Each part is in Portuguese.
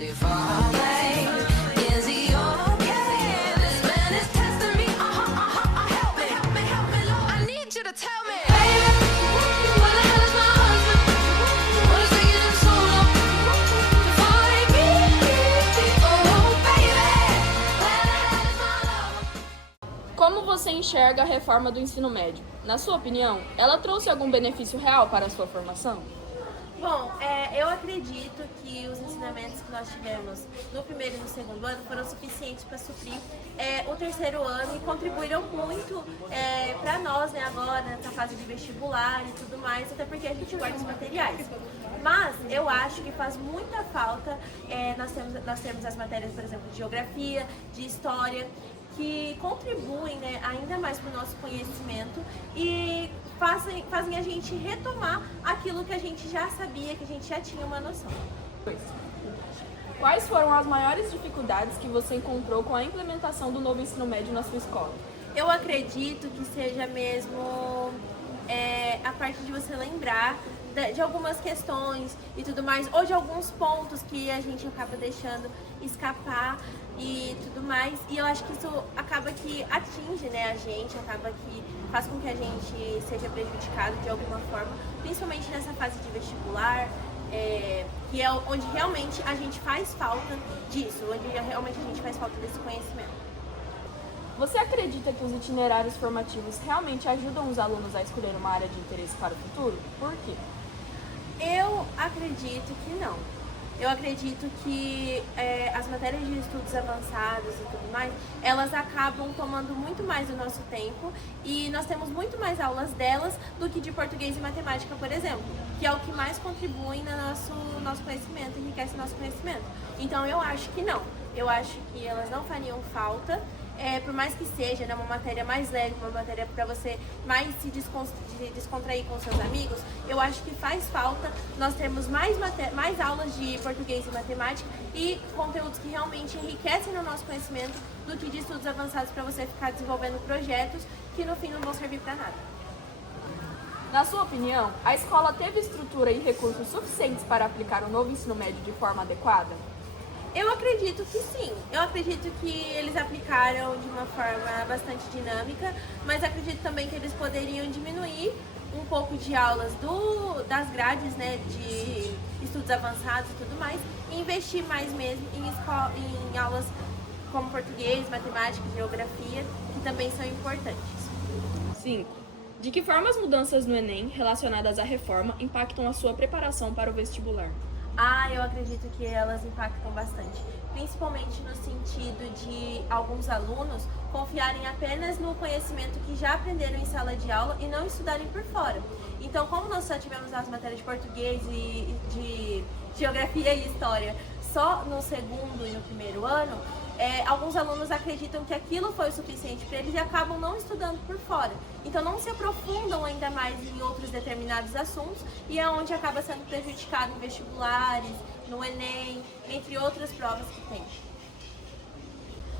If I play, is he okay? This man is testing me. Help me, Lord. I need you to tell me. Baby, where the hell is my husband? What is taking him so long to find me? Oh, baby, where the hell is my lover? Como você enxerga a reforma do ensino médio? Na sua opinião, ela trouxe algum benefício real para a sua formação? Bom, eu acredito que os ensinamentos que nós tivemos no primeiro e no segundo ano foram suficientes para suprir o terceiro ano e contribuíram muito para nós, né, agora, nessa fase de vestibular e tudo mais, até porque a gente guarda os materiais. Mas eu acho que faz muita falta nós termos as matérias, por exemplo, de geografia, de história, que contribuem, né, ainda mais para o nosso conhecimento e fazem a gente retomar aquilo que a gente já sabia, que a gente já tinha uma noção. Quais foram as maiores dificuldades que você encontrou com a implementação do novo ensino médio na sua escola? Eu acredito que seja mesmo a parte de você lembrar de algumas questões e tudo mais, ou de alguns pontos que a gente acaba deixando escapar e tudo mais, e eu acho que isso acaba que atinge, né, a gente, acaba que faz com que a gente seja prejudicado de alguma forma, principalmente nessa fase de vestibular, que é onde realmente a gente faz falta disso, onde realmente a gente faz falta desse conhecimento. Você acredita que os itinerários formativos realmente ajudam os alunos a escolher uma área de interesse para o futuro? Por quê? Eu acredito que não. Eu acredito que as matérias de estudos avançados e tudo mais, elas acabam tomando muito mais do nosso tempo e nós temos muito mais aulas delas do que de português e matemática, por exemplo, que é o que mais contribui no nosso conhecimento, enriquece o nosso conhecimento. Então eu acho que não. Eu acho que elas não fariam falta. Por mais que seja, né, uma matéria mais leve, uma matéria para você mais se descontrair com seus amigos, eu acho que faz falta nós termos mais aulas de português e matemática e conteúdos que realmente enriquecem no nosso conhecimento do que de estudos avançados para você ficar desenvolvendo projetos que no fim não vão servir para nada. Na sua opinião, a escola teve estrutura e recursos suficientes para aplicar o novo ensino médio de forma adequada? Eu acredito que sim, eu acredito que eles aplicaram de uma forma bastante dinâmica, mas acredito também que eles poderiam diminuir um pouco de aulas das grades, né, de estudos avançados e tudo mais, e investir mais mesmo em aulas como português, matemática, geografia, que também são importantes. 5. De que forma as mudanças no Enem relacionadas à reforma impactam a sua preparação para o vestibular? Eu acredito que elas impactam bastante, principalmente no sentido de alguns alunos confiarem apenas no conhecimento que já aprenderam em sala de aula e não estudarem por fora. Então, como nós só tivemos as matérias de português e de geografia e história só no segundo e no primeiro ano, alguns alunos acreditam que aquilo foi o suficiente para eles e acabam não estudando por fora. Então não se aprofundam ainda mais em outros determinados assuntos e é onde acaba sendo prejudicado em vestibulares, no Enem, entre outras provas que tem.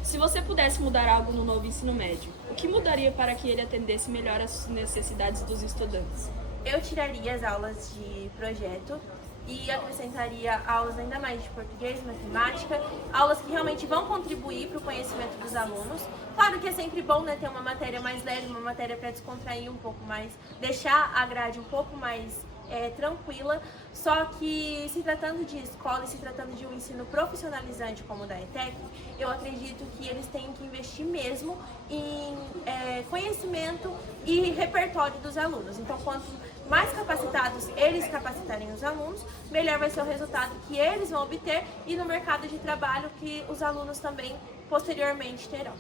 Se você pudesse mudar algo no novo ensino médio, o que mudaria para que ele atendesse melhor às necessidades dos estudantes? Eu tiraria as aulas de projeto e acrescentaria aulas ainda mais de português, matemática, aulas que realmente vão contribuir para o conhecimento dos alunos. Claro que é sempre bom, né, ter uma matéria mais leve, uma matéria para descontrair um pouco mais, deixar a grade um pouco mais tranquila, só que se tratando de escola e se tratando de um ensino profissionalizante como o da ETEC, eu acredito que eles têm que investir mesmo em conhecimento e repertório dos alunos. Então, quanto mais capacitados eles capacitarem os alunos, melhor vai ser o resultado que eles vão obter e no mercado de trabalho que os alunos também posteriormente terão.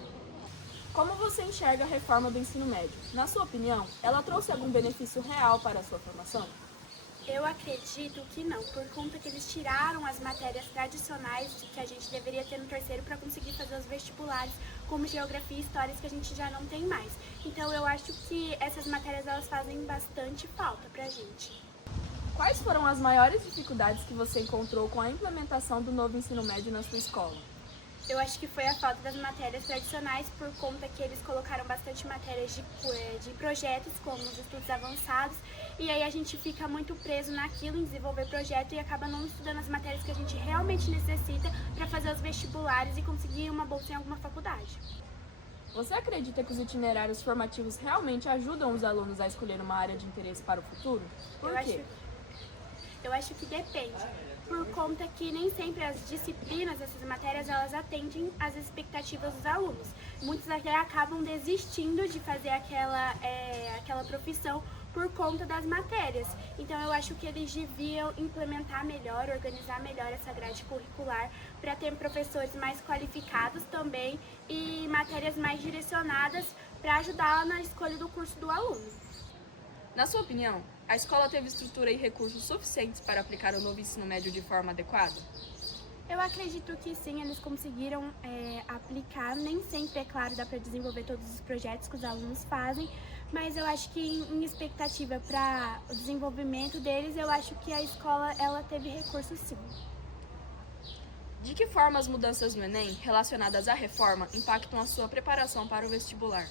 Como você enxerga a reforma do ensino médio? Na sua opinião, ela trouxe algum benefício real para a sua formação? Eu acredito que não, por conta que eles tiraram as matérias tradicionais que a gente deveria ter no terceiro para conseguir fazer os vestibulares, como geografia e histórias que a gente já não tem mais. Então eu acho que essas matérias elas fazem bastante falta pra gente. Quais foram as maiores dificuldades que você encontrou com a implementação do novo ensino médio na sua escola? Eu acho que foi a falta das matérias tradicionais, por conta que eles colocaram bastante matérias de projetos, como os estudos avançados, e aí a gente fica muito preso naquilo, em desenvolver projeto, e acaba não estudando as matérias que a gente realmente necessita para fazer os vestibulares e conseguir uma bolsa em alguma faculdade. Você acredita que os itinerários formativos realmente ajudam os alunos a escolher uma área de interesse para o futuro? Por quê? Eu acho que depende, por conta que nem sempre as disciplinas dessas matérias elas atendem às expectativas dos alunos. Muitos até acabam desistindo de fazer aquela profissão por conta das matérias. Então eu acho que eles deviam implementar melhor, organizar melhor essa grade curricular para ter professores mais qualificados também e matérias mais direcionadas para ajudar na escolha do curso do aluno. Na sua opinião, a escola teve estrutura e recursos suficientes para aplicar o novo ensino médio de forma adequada? Eu acredito que sim, eles conseguiram aplicar. Nem sempre, é claro, dá para desenvolver todos os projetos que os alunos fazem, mas eu acho que em expectativa para o desenvolvimento deles, eu acho que a escola ela teve recursos sim. De que forma as mudanças no Enem, relacionadas à reforma, impactam a sua preparação para o vestibular?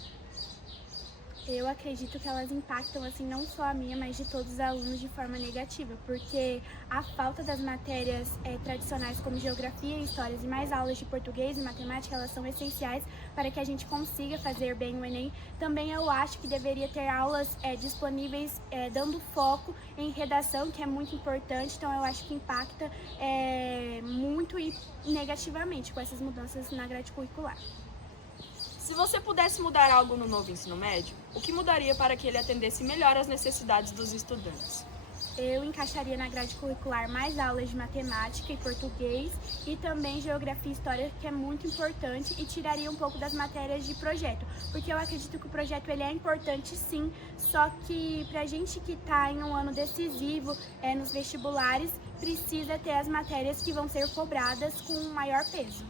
Eu acredito que elas impactam, assim, não só a minha, mas de todos os alunos de forma negativa, porque a falta das matérias tradicionais como geografia, histórias e mais aulas de português e matemática, elas são essenciais para que a gente consiga fazer bem o Enem. Também eu acho que deveria ter aulas disponíveis dando foco em redação, que é muito importante, então eu acho que impacta muito e negativamente com essas mudanças na grade curricular. Se você pudesse mudar algo no novo ensino médio, o que mudaria para que ele atendesse melhor às necessidades dos estudantes? Eu encaixaria na grade curricular mais aulas de matemática e português e também geografia e história, que é muito importante, e tiraria um pouco das matérias de projeto, porque eu acredito que o projeto ele é importante sim, só que pra gente que está em um ano decisivo nos vestibulares, precisa ter as matérias que vão ser cobradas com maior peso.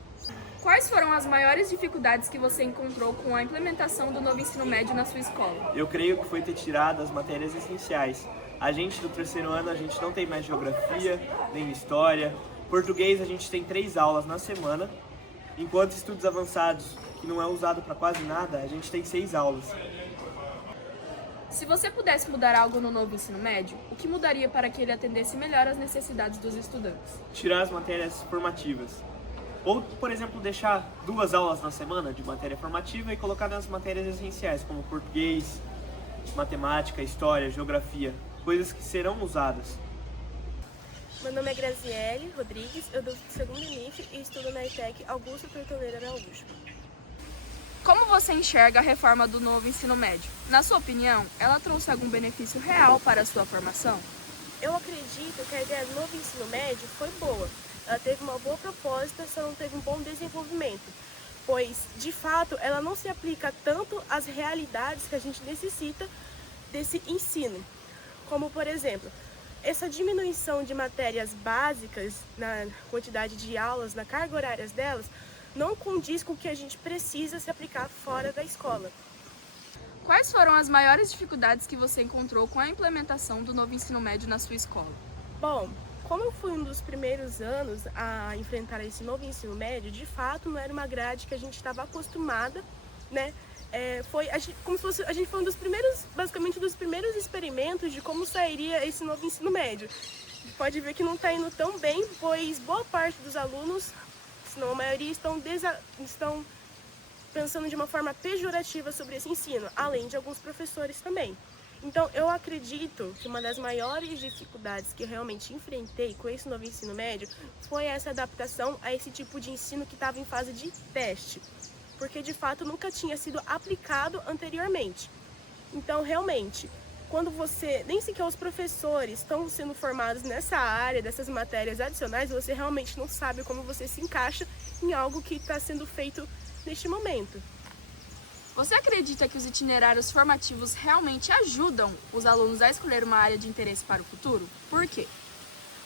Quais foram as maiores dificuldades que você encontrou com a implementação do novo ensino médio na sua escola? Eu creio que foi ter tirado as matérias essenciais. A gente do terceiro ano, a gente não tem mais geografia, nem história. Português, a gente tem 3 aulas na semana, enquanto estudos avançados, que não é usado para quase nada, a gente tem 6 aulas. Se você pudesse mudar algo no novo ensino médio, o que mudaria para que ele atendesse melhor às necessidades dos estudantes? Tirar as matérias formativas. Ou, por exemplo, deixar 2 aulas na semana de matéria formativa e colocar nas matérias essenciais, como português, matemática, história, geografia, coisas que serão usadas. Meu nome é Graziele Rodrigues, eu dou segundo INIF e estudo na ETEC Augusto Tortoleiro Araújo. Como você enxerga a reforma do novo ensino médio? Na sua opinião, ela trouxe algum benefício real para a sua formação? Eu acredito que a ideia do novo ensino médio foi boa. Ela teve uma boa proposta, só não teve um bom desenvolvimento, pois, de fato, ela não se aplica tanto às realidades que a gente necessita desse ensino. Como, por exemplo, essa diminuição de matérias básicas na quantidade de aulas, na carga horária delas, não condiz com o que a gente precisa se aplicar fora da escola. Quais foram as maiores dificuldades que você encontrou com a implementação do novo ensino médio na sua escola? Bom, como eu fui um dos primeiros anos a enfrentar esse novo ensino médio, de fato não era uma grade que a gente estava acostumada, né? Como se fosse, a gente foi um dos primeiros, basicamente, dos primeiros experimentos de como sairia esse novo ensino médio. Pode ver que não está indo tão bem, pois boa parte dos alunos, se não a maioria, estão pensando de uma forma pejorativa sobre esse ensino, além de alguns professores também. Então, eu acredito que uma das maiores dificuldades que eu realmente enfrentei com esse novo ensino médio foi essa adaptação a esse tipo de ensino que estava em fase de teste, porque de fato nunca tinha sido aplicado anteriormente. Então, realmente, quando nem sequer os professores estão sendo formados nessa área, dessas matérias adicionais, você realmente não sabe como você se encaixa em algo que está sendo feito neste momento. Você acredita que os itinerários formativos realmente ajudam os alunos a escolher uma área de interesse para o futuro? Por quê?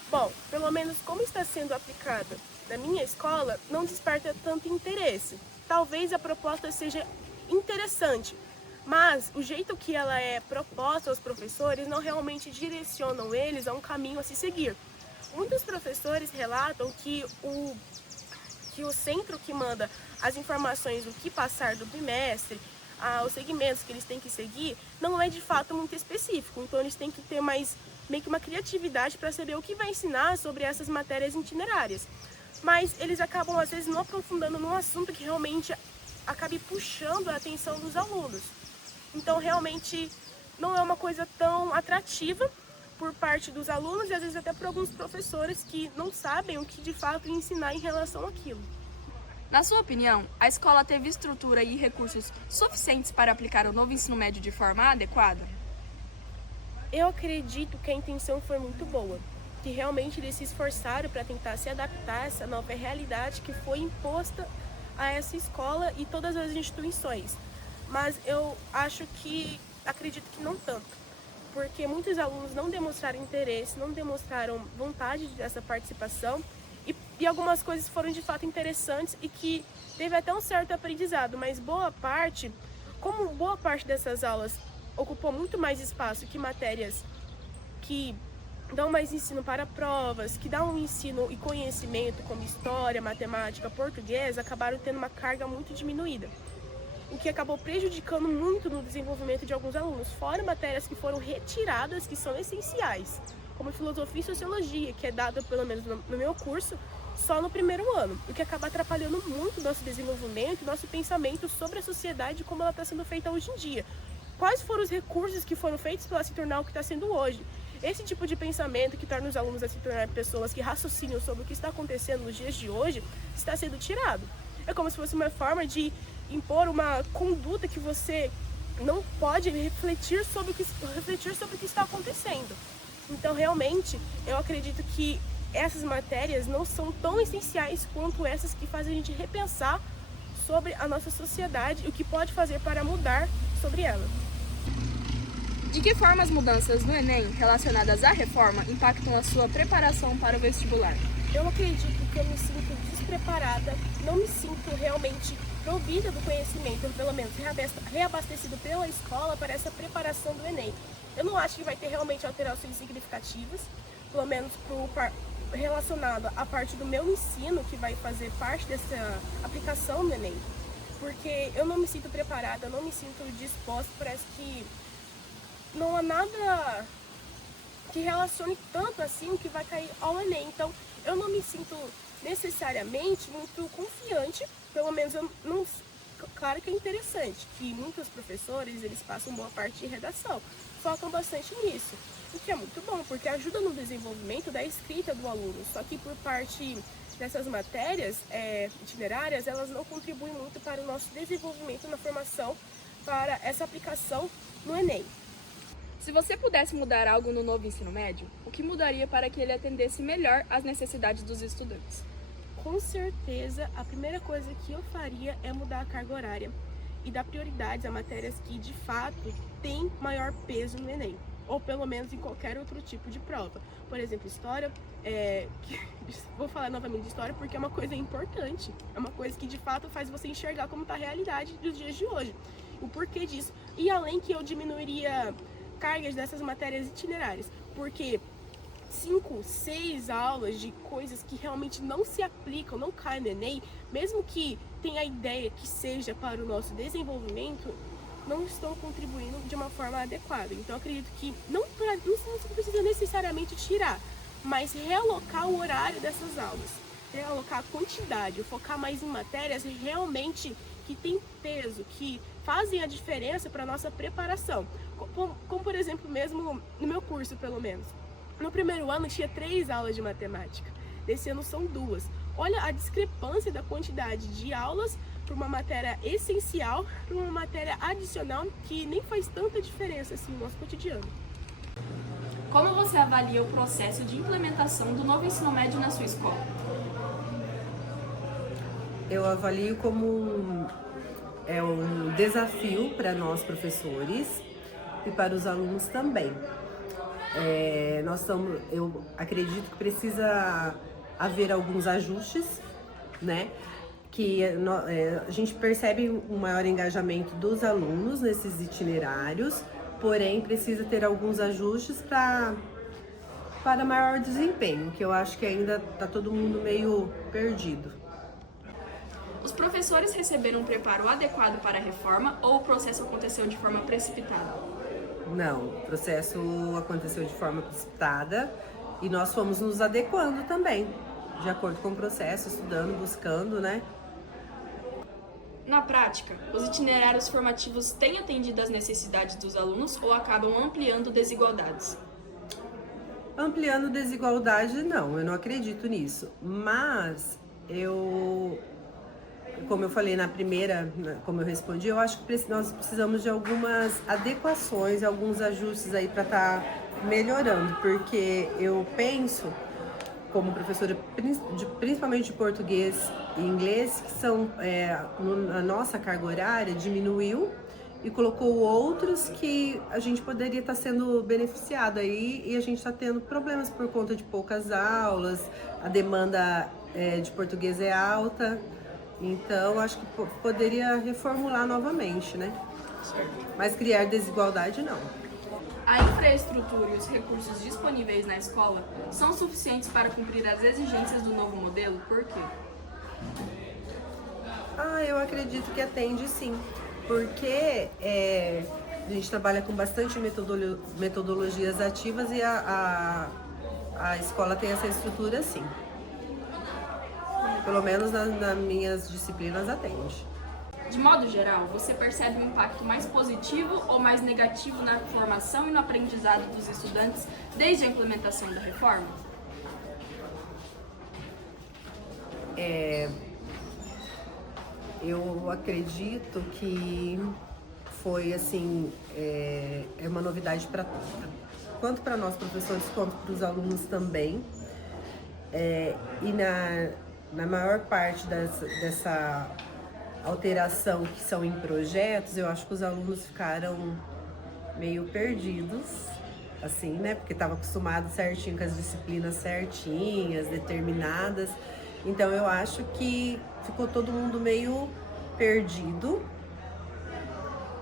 Bom, pelo menos como está sendo aplicada na minha escola, não desperta tanto interesse. Talvez a proposta seja interessante, mas o jeito que ela é proposta aos professores não realmente direcionam eles a um caminho a se seguir. Muitos professores relatam que que o centro que manda as informações do que passar do bimestre, os segmentos que eles têm que seguir, não é de fato muito específico. Então eles têm que ter meio que uma criatividade para saber o que vai ensinar sobre essas matérias itinerárias. Mas eles acabam às vezes não aprofundando num assunto que realmente acabe puxando a atenção dos alunos. Então realmente não é uma coisa tão atrativa por parte dos alunos e às vezes até por alguns professores que não sabem o que de fato ensinar em relação àquilo. Na sua opinião, a escola teve estrutura e recursos suficientes para aplicar o novo ensino médio de forma adequada? Eu acredito que a intenção foi muito boa, que realmente eles se esforçaram para tentar se adaptar a essa nova realidade que foi imposta a essa escola e todas as instituições. Mas eu acredito que não tanto. Porque muitos alunos não demonstraram interesse, não demonstraram vontade dessa participação e algumas coisas foram de fato interessantes e que teve até um certo aprendizado, mas como boa parte dessas aulas ocupou muito mais espaço que matérias que dão mais ensino para provas, que dão um ensino e conhecimento como história, matemática, português, acabaram tendo uma carga muito diminuída, o que acabou prejudicando muito no desenvolvimento de alguns alunos, fora matérias que foram retiradas, que são essenciais, como filosofia e sociologia, que é dada, pelo menos no meu curso, só no primeiro ano, o que acaba atrapalhando muito o nosso desenvolvimento, nosso pensamento sobre a sociedade como ela está sendo feita hoje em dia. Quais foram os recursos que foram feitos para ela se tornar o que está sendo hoje? Esse tipo de pensamento que torna os alunos a se tornar pessoas que raciocinam sobre o que está acontecendo nos dias de hoje está sendo tirado. É como se fosse uma forma de impor uma conduta que você não pode refletir sobre o que está acontecendo. Então, realmente, eu acredito que essas matérias não são tão essenciais quanto essas que fazem a gente repensar sobre a nossa sociedade e o que pode fazer para mudar sobre ela. De que forma as mudanças no Enem relacionadas à reforma impactam a sua preparação para o vestibular? Eu acredito que eu me sinto despreparada, não me sinto realmente provida do conhecimento, ou pelo menos reabastecido pela escola para essa preparação do Enem. Eu não acho que vai ter realmente alterações significativas, pelo menos relacionado à parte do meu ensino, que vai fazer parte dessa aplicação do Enem. Porque eu não me sinto preparada, não me sinto disposta, parece que não há nada que relacione tanto assim o que vai cair ao Enem. Então, eu não me sinto necessariamente muito confiante, pelo menos eu não... Claro que é interessante que muitos professores, eles passam boa parte de redação, focam bastante nisso, o que é muito bom, porque ajuda no desenvolvimento da escrita do aluno. Só que por parte dessas matérias itinerárias, elas não contribuem muito para o nosso desenvolvimento na formação para essa aplicação no Enem. Se você pudesse mudar algo no novo ensino médio, o que mudaria para que ele atendesse melhor às necessidades dos estudantes? Com certeza, a primeira coisa que eu faria é mudar a carga horária e dar prioridades a matérias que, de fato, têm maior peso no Enem, ou pelo menos em qualquer outro tipo de prova. Por exemplo, história, vou falar novamente de história porque é uma coisa importante, é uma coisa que, de fato, faz você enxergar como está a realidade dos dias de hoje, o porquê disso. E além que eu diminuiria cargas dessas matérias itinerárias, porque 5, 6 aulas de coisas que realmente não se aplicam, não caem no Enem, mesmo que tenha a ideia que seja para o nosso desenvolvimento, não estão contribuindo de uma forma adequada. Então, eu acredito que não se precisa necessariamente tirar, mas realocar o horário dessas aulas, realocar a quantidade, focar mais em matérias realmente que têm peso, que fazem a diferença para a nossa preparação. Como, por exemplo, mesmo no meu curso, pelo menos. No primeiro ano tinha 3 aulas de matemática, nesse ano são 2. Olha a discrepância da quantidade de aulas para uma matéria essencial, para uma matéria adicional que nem faz tanta diferença assim no nosso cotidiano. Como você avalia o processo de implementação do novo ensino médio na sua escola? Eu avalio como um desafio para nós professores e para os alunos também. Eu acredito que precisa haver alguns ajustes, né? Que a gente percebe um maior engajamento dos alunos nesses itinerários, porém precisa ter alguns ajustes para maior desempenho, que eu acho que ainda está todo mundo meio perdido. Os professores receberam um preparo adequado para a reforma ou o processo aconteceu de forma precipitada? Não, o processo aconteceu de forma precipitada e nós fomos nos adequando também, de acordo com o processo, estudando, buscando, né? Na prática, os itinerários formativos têm atendido às necessidades dos alunos ou acabam ampliando desigualdades? Ampliando desigualdade, não, eu não acredito nisso. Mas como eu falei na primeira, como eu respondi, eu acho que nós precisamos de algumas adequações, alguns ajustes aí para estar melhorando, porque eu penso, como professora principalmente de português e inglês, que a nossa carga horária diminuiu e colocou outros que a gente poderia estar sendo beneficiado aí e a gente está tendo problemas por conta de poucas aulas, a demanda de português é alta, então acho que poderia reformular novamente, né? Mas criar desigualdade não. A infraestrutura e os recursos disponíveis na escola são suficientes para cumprir as exigências do novo modelo? Por quê? Eu acredito que atende sim, porque a gente trabalha com bastante metodologias ativas e a escola tem essa estrutura sim. Pelo menos nas minhas disciplinas atende. De modo geral, você percebe um impacto mais positivo ou mais negativo na formação e no aprendizado dos estudantes desde a implementação da reforma? Eu acredito que foi assim, é uma novidade quanto para nós professores quanto para os alunos também. E na maior parte dessa alteração que são em projetos, eu acho que os alunos ficaram meio perdidos, assim, né? Porque estava acostumado certinho com as disciplinas certinhas, determinadas. Então eu acho que ficou todo mundo meio perdido.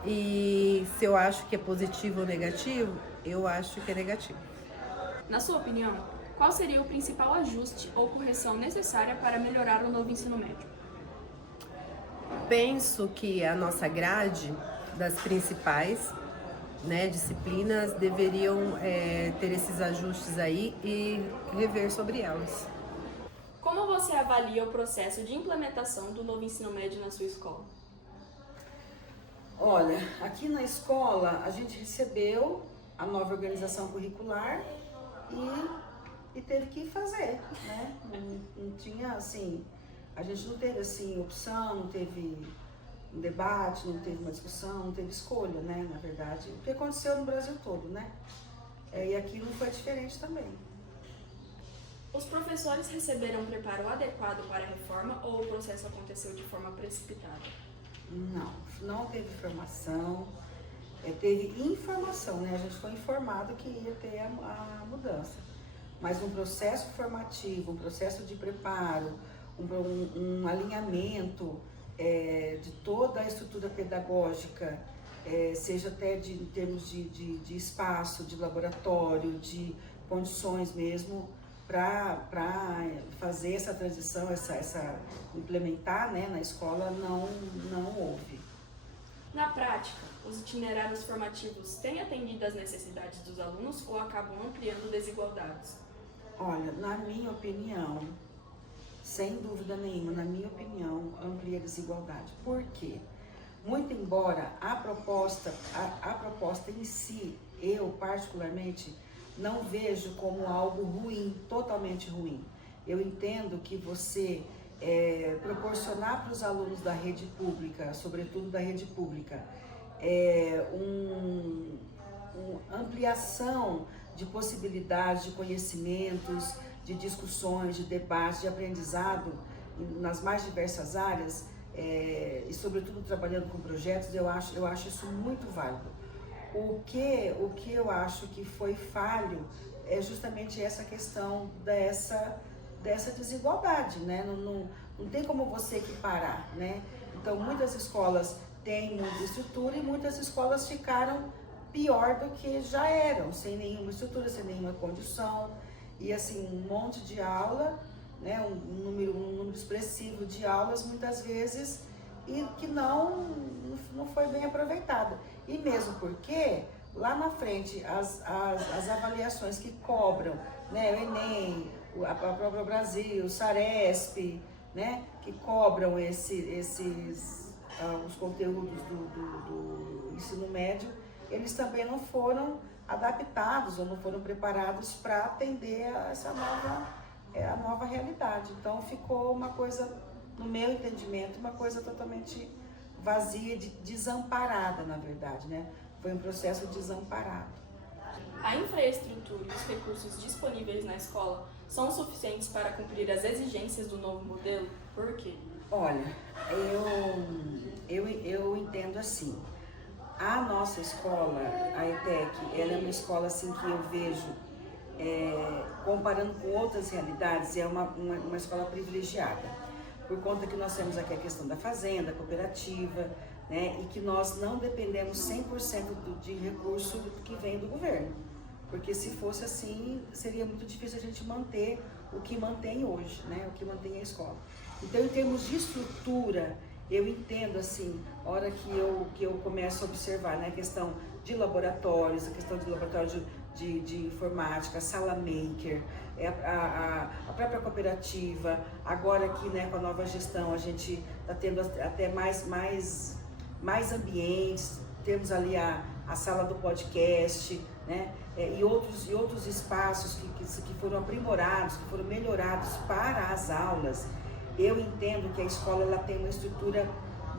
E se eu acho que é positivo ou negativo, eu acho que é negativo. Na sua opinião, qual seria o principal ajuste ou correção necessária para melhorar o novo ensino médio? Penso que a nossa grade das principais, né, disciplinas deveriam ter esses ajustes aí e rever sobre elas. Como você avalia o processo de implementação do novo ensino médio na sua escola? Olha, aqui na escola a gente recebeu a nova organização curricular e teve que fazer, né? Não tinha assim, a gente não teve assim opção, não teve um debate, não teve uma discussão, não teve escolha, né? Na verdade, o que aconteceu no Brasil todo, né? E aqui não foi diferente também. Os professores receberam um preparo adequado para a reforma ou o processo aconteceu de forma precipitada? Não teve formação, teve informação, né? A gente foi informado que ia ter a mudança. Mas um processo formativo, um processo de preparo, um alinhamento de toda a estrutura pedagógica, seja até em termos de espaço, de laboratório, de condições mesmo, para fazer essa transição, implementar, né, na escola, não houve. Na prática, os itinerários formativos têm atendido às necessidades dos alunos ou acabam ampliando desigualdades? Olha, na minha opinião, sem dúvida nenhuma, na minha opinião, amplia a desigualdade. Por quê? Muito embora a proposta em si, eu particularmente, não vejo como algo ruim, totalmente ruim. Eu entendo que você proporcionar para os alunos da rede pública, sobretudo da rede pública, ampliação de possibilidades, de conhecimentos, de discussões, de debates, de aprendizado nas mais diversas áreas, e sobretudo trabalhando com projetos, eu acho isso muito válido. O que eu acho que foi falho é justamente essa questão dessa desigualdade, né? Não tem como você equiparar, né? Então, muitas escolas têm muita estrutura e muitas escolas ficaram pior do que já eram, sem nenhuma estrutura, sem nenhuma condição. E assim, um monte de aula né, um número expressivo de aulas, muitas vezes, e que não foi bem aproveitada. E mesmo porque, lá na frente, as avaliações que cobram, né, o Enem, a própria Brasil, o Saresp, né, que cobram os conteúdos do ensino médio, eles também não foram adaptados ou não foram preparados para atender a essa nova realidade. Então ficou uma coisa, no meu entendimento, uma coisa totalmente vazia, desamparada, na verdade, né? Foi um processo desamparado. A infraestrutura e os recursos disponíveis na escola são suficientes para cumprir as exigências do novo modelo? Por quê? Olha, eu entendo assim, a nossa escola, a ETEC, ela é uma escola assim que eu vejo, comparando com outras realidades, é uma escola privilegiada, por conta que nós temos aqui a questão da fazenda, cooperativa, né, e que nós não dependemos 100% de recurso que vem do governo, porque se fosse assim, seria muito difícil a gente manter o que mantém hoje, né, o que mantém a escola. Então, em termos de estrutura, eu entendo assim, a hora que eu começo a observar, né, a questão de laboratórios, a questão de laboratório de informática, sala maker, a própria cooperativa, agora aqui, né, com a nova gestão, a gente está tendo até mais ambientes, temos ali a sala do podcast, né, e outros espaços que foram aprimorados, que foram melhorados para as aulas. Eu entendo que a escola ela tem uma estrutura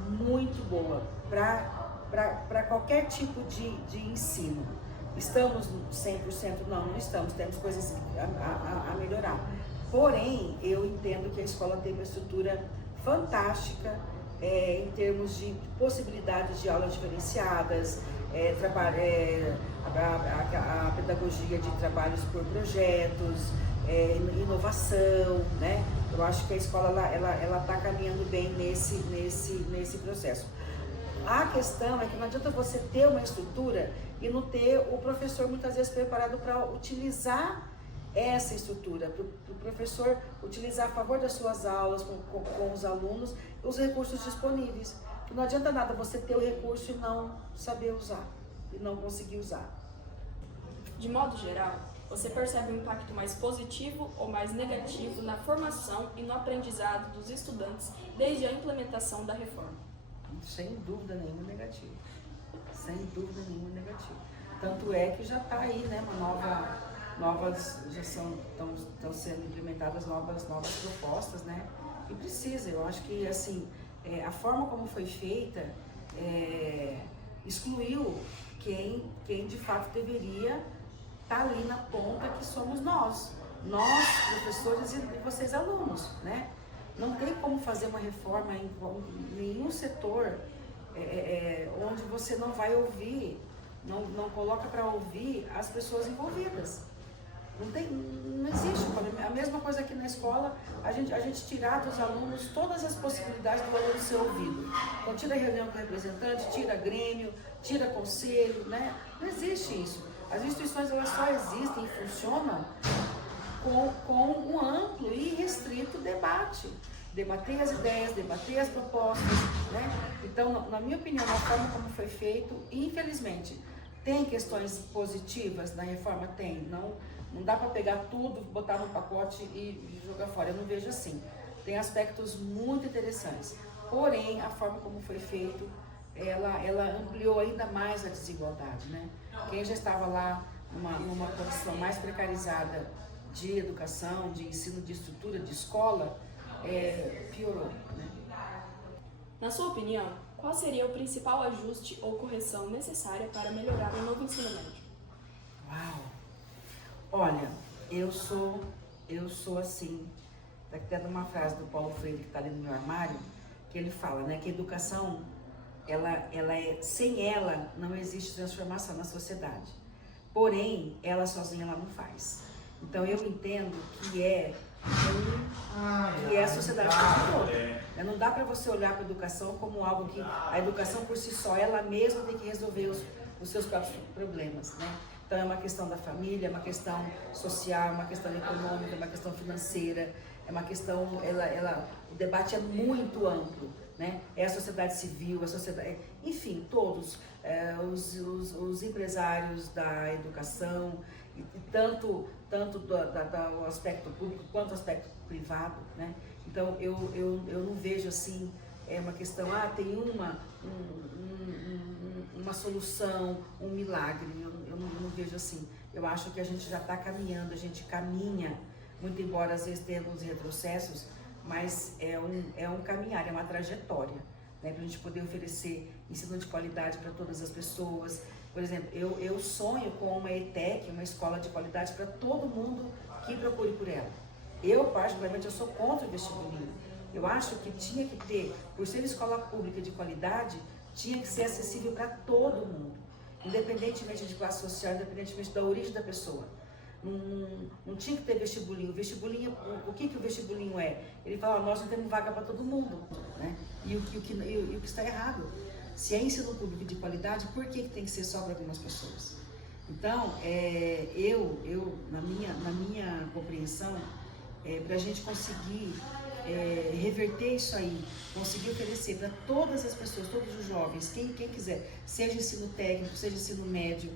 muito boa para qualquer tipo de ensino. Estamos 100%? Não estamos, temos coisas a melhorar. Porém, eu entendo que a escola tem uma estrutura fantástica em termos de possibilidades de aulas diferenciadas, a pedagogia de trabalhos por projetos, inovação, né? Eu acho que a escola ela está caminhando bem nesse processo. A questão é que não adianta você ter uma estrutura e não ter o professor muitas vezes preparado para utilizar essa estrutura, para o professor utilizar a favor das suas aulas com os alunos os recursos disponíveis. Não adianta nada você ter o recurso e não saber usar, e não conseguir usar. De modo geral, você percebe um impacto mais positivo ou mais negativo na formação e no aprendizado dos estudantes desde a implementação da reforma? Sem dúvida nenhuma negativo. Sem dúvida nenhuma negativo. Tanto é que já está aí, né, estão sendo implementadas novas propostas, né? E precisa, eu acho que assim, a forma como foi feita excluiu quem de fato deveria estar ali na ponta, que somos nós, professores, e vocês, alunos, né? Não tem como fazer uma reforma em nenhum setor onde você não vai ouvir, não coloca para ouvir as pessoas envolvidas. Não existe. A mesma coisa aqui na escola, a gente tirar dos alunos todas as possibilidades do aluno ser ouvido. Então tira a reunião com o representante, tira grêmio, tira conselho, né? Não existe isso. As instituições elas só existem e funcionam com um amplo e restrito debate. Debater as ideias, debater as propostas, né? Então, na minha opinião, a forma como foi feito, infelizmente, tem questões positivas na reforma? Tem. Não dá para pegar tudo, botar no pacote e jogar fora. Eu não vejo assim. Tem aspectos muito interessantes. Porém, a forma como foi feito, ela ampliou ainda mais a desigualdade, né? Quem já estava lá numa condição mais precarizada de educação, de ensino, de estrutura, de escola, piorou, né? Na sua opinião, qual seria o principal ajuste ou correção necessária para melhorar o novo ensino médio? Uau! Olha, eu sou assim, tá tendo uma frase do Paulo Freire que está ali no meu armário, que ele fala, né, que a educação, sem ela não existe transformação na sociedade. Porém, ela sozinha ela não faz. Então eu entendo que é a sociedade como toda. Não dá para você olhar para a educação como algo que a educação por si só, ela mesma tem que resolver os seus próprios problemas, né? Então é uma questão da família, é uma questão social, é uma questão econômica, é uma questão financeira, é uma questão, o debate é muito amplo, né? É a sociedade civil, a sociedade, enfim, todos, os empresários da educação, e tanto do aspecto público quanto do aspecto privado, né? Então eu não vejo assim, uma questão, tem uma solução, um milagre, eu não vejo assim. Eu acho que a gente já está caminhando, a gente caminha, muito embora às vezes tenha uns retrocessos, mas é um caminhar, é uma trajetória, né, para a gente poder oferecer ensino de qualidade para todas as pessoas. Por exemplo, eu sonho com uma ETEC, uma escola de qualidade para todo mundo que procure por ela. Eu, particularmente, eu sou contra o vestibulinho. Eu acho que tinha que ter, por ser escola pública de qualidade, tinha que ser acessível para todo mundo, independentemente de classe social, independentemente da origem da pessoa. Não tinha que ter vestibulinho. O que o vestibulinho é? Ele fala, nós não temos vaga para todo mundo, né? E o que está errado. Se é ensino público de qualidade, por que tem que ser só para algumas pessoas? Então, na minha compreensão, para a gente conseguir reverter isso aí, conseguir oferecer para todas as pessoas, todos os jovens, quem quiser, seja ensino técnico, seja ensino médio,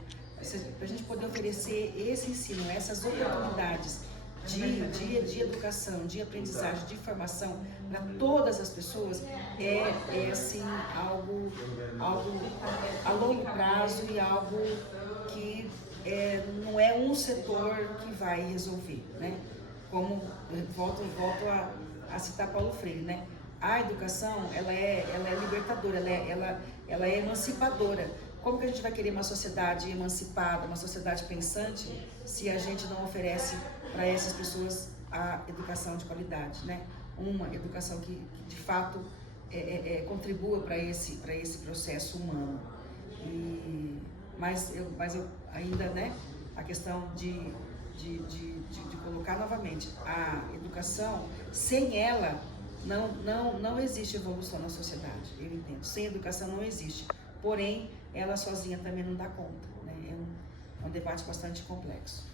para a gente poder oferecer esse ensino, essas oportunidades de educação, de aprendizagem, de formação para todas as pessoas, assim, algo a longo prazo e algo que não é um setor que vai resolver, né? Como volto a citar Paulo Freire, né? A educação, ela é libertadora, ela é emancipadora. Como que a gente vai querer uma sociedade emancipada, uma sociedade pensante, se a gente não oferece para essas pessoas a educação de qualidade, né? Uma educação que de fato contribua para esse processo humano. Mas eu ainda, né? A questão de colocar novamente a educação, sem ela não existe evolução na sociedade, eu entendo. Sem educação não existe. Porém, ela sozinha também não dá conta, né? É um debate bastante complexo.